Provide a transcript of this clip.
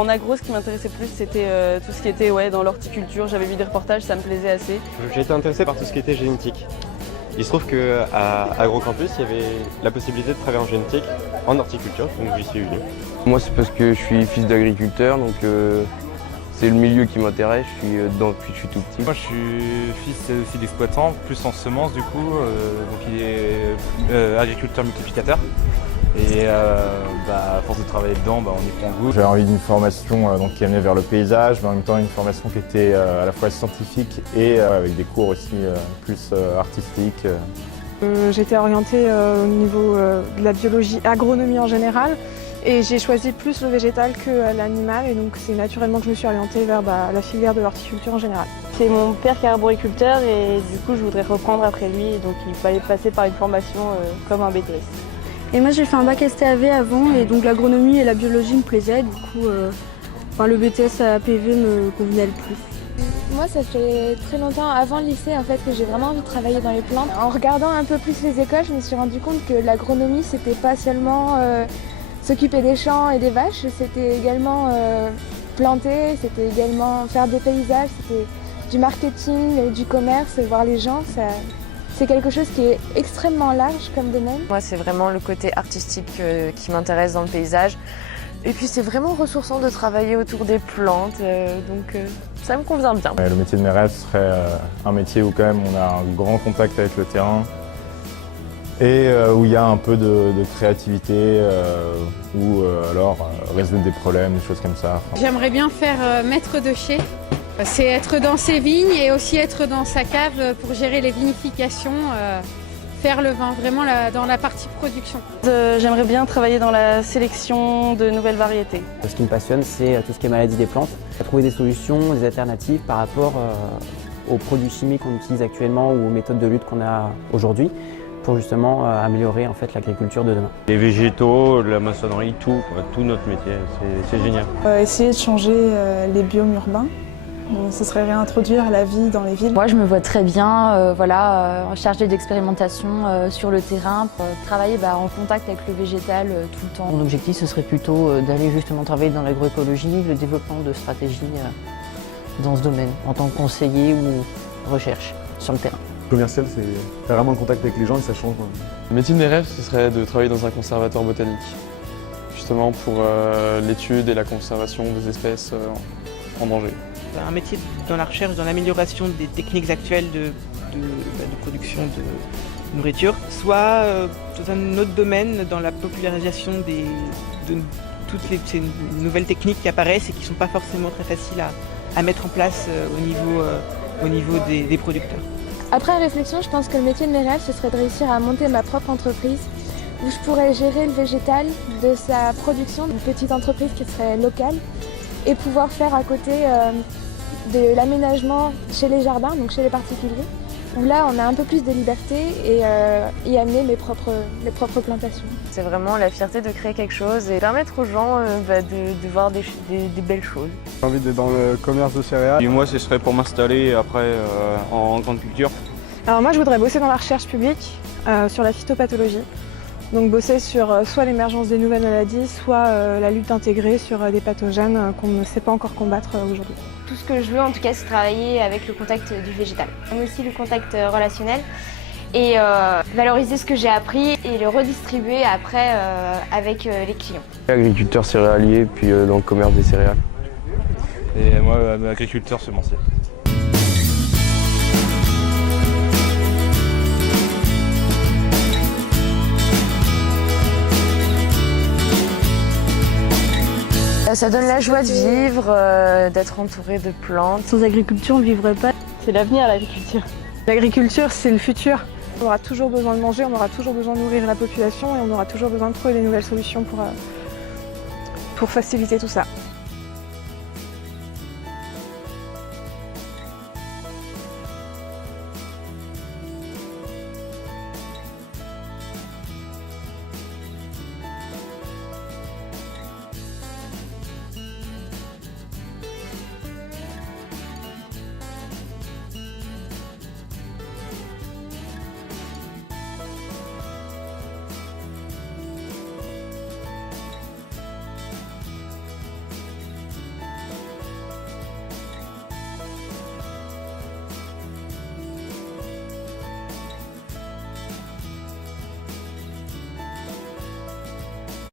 En agro, ce qui m'intéressait plus, c'était tout ce qui était dans l'horticulture. J'avais vu des reportages, ça me plaisait assez. J'ai été intéressé par tout ce qui était génétique. Il se trouve qu'à AgroCampus, il y avait la possibilité de travailler en génétique, en horticulture, donc j'y suis venu. Moi, c'est parce que je suis fils d'agriculteur, donc c'est le milieu qui m'intéresse, je suis dedans depuis que je suis tout petit. Moi, je suis fils aussi d'exploitant, plus en semences du coup, donc il est agriculteur multiplicateur. Et à force de travailler dedans, on y prend goût. J'avais envie d'une formation qui amenait vers le paysage, mais en même temps une formation qui était à la fois scientifique et avec des cours aussi plus artistiques. J'étais orientée au niveau de la biologie, agronomie en général, et j'ai choisi plus le végétal que l'animal, et donc c'est naturellement que je me suis orientée vers la filière de l'horticulture en général. C'est mon père qui est arboriculteur et du coup je voudrais reprendre après lui, donc il fallait passer par une formation comme un BTS. Et moi j'ai fait un bac STAV avant et donc l'agronomie et la biologie me plaisaient, du coup le BTS à PV me convenait le plus. Moi ça fait très longtemps, avant le lycée en fait, que j'ai vraiment envie de travailler dans les plantes. En regardant un peu plus les écoles, je me suis rendu compte que l'agronomie c'était pas seulement s'occuper des champs et des vaches, c'était également planter, c'était également faire des paysages, c'était du marketing, du commerce, voir les gens. C'est quelque chose qui est extrêmement large comme domaine. Moi, c'est vraiment le côté artistique qui m'intéresse dans le paysage. Et puis, c'est vraiment ressourçant de travailler autour des plantes, donc ça me convient bien. Le métier de mes rêves serait un métier où quand même on a un grand contact avec le terrain et où il y a un peu de créativité ou alors résoudre des problèmes, des choses comme ça. J'aimerais bien faire maître de chai. C'est être dans ses vignes et aussi être dans sa cave pour gérer les vinifications, faire le vin, vraiment dans la partie production. J'aimerais bien travailler dans la sélection de nouvelles variétés. Ce qui me passionne, c'est tout ce qui est maladie des plantes, trouver des solutions, des alternatives par rapport aux produits chimiques qu'on utilise actuellement ou aux méthodes de lutte qu'on a aujourd'hui pour justement améliorer en fait l'agriculture de demain. Les végétaux, la maçonnerie, tout notre métier, c'est génial. Essayer de changer les biomes urbains. Ce serait réintroduire la vie dans les villes. Moi, je me vois très bien chargée d'expérimentation sur le terrain, travailler en contact avec le végétal tout le temps. Mon objectif, ce serait plutôt d'aller justement travailler dans l'agroécologie, le développement de stratégies dans ce domaine, en tant que conseiller ou recherche sur le terrain. Le commercial, c'est vraiment le contact avec les gens et ça change. Le métier de mes rêves, ce serait de travailler dans un conservatoire botanique, justement pour l'étude et la conservation des espèces en danger. Un métier dans la recherche, dans l'amélioration des techniques actuelles de production de nourriture, soit dans un autre domaine, dans la popularisation de toutes ces nouvelles techniques qui apparaissent et qui ne sont pas forcément très faciles à mettre en place au niveau des producteurs. Après réflexion, je pense que le métier de mes rêves, ce serait de réussir à monter ma propre entreprise où je pourrais gérer le végétal de sa production, une petite entreprise qui serait locale, et pouvoir faire à côté de l'aménagement chez les jardins, donc chez les particuliers, où là on a un peu plus de liberté et y amener mes propres plantations. C'est vraiment la fierté de créer quelque chose et permettre aux gens de voir des belles choses. J'ai envie d'être dans le commerce de céréales. Et moi, ce serait pour m'installer après en grande culture. Alors moi, je voudrais bosser dans la recherche publique sur la phytopathologie. Donc bosser sur soit l'émergence des nouvelles maladies, soit la lutte intégrée sur des pathogènes qu'on ne sait pas encore combattre aujourd'hui. Tout ce que je veux en tout cas, c'est travailler avec le contact du végétal. Mais aussi le contact relationnel et valoriser ce que j'ai appris et le redistribuer après avec les clients. Agriculteur céréalier, puis dans le commerce des céréales. Et moi, agriculteur semencier. Ça donne la joie de vivre, d'être entouré de plantes. Sans agriculture, on ne vivrait pas. C'est l'avenir, l'agriculture. L'agriculture, c'est le futur. On aura toujours besoin de manger, on aura toujours besoin de nourrir la population et on aura toujours besoin de trouver des nouvelles solutions pour faciliter tout ça.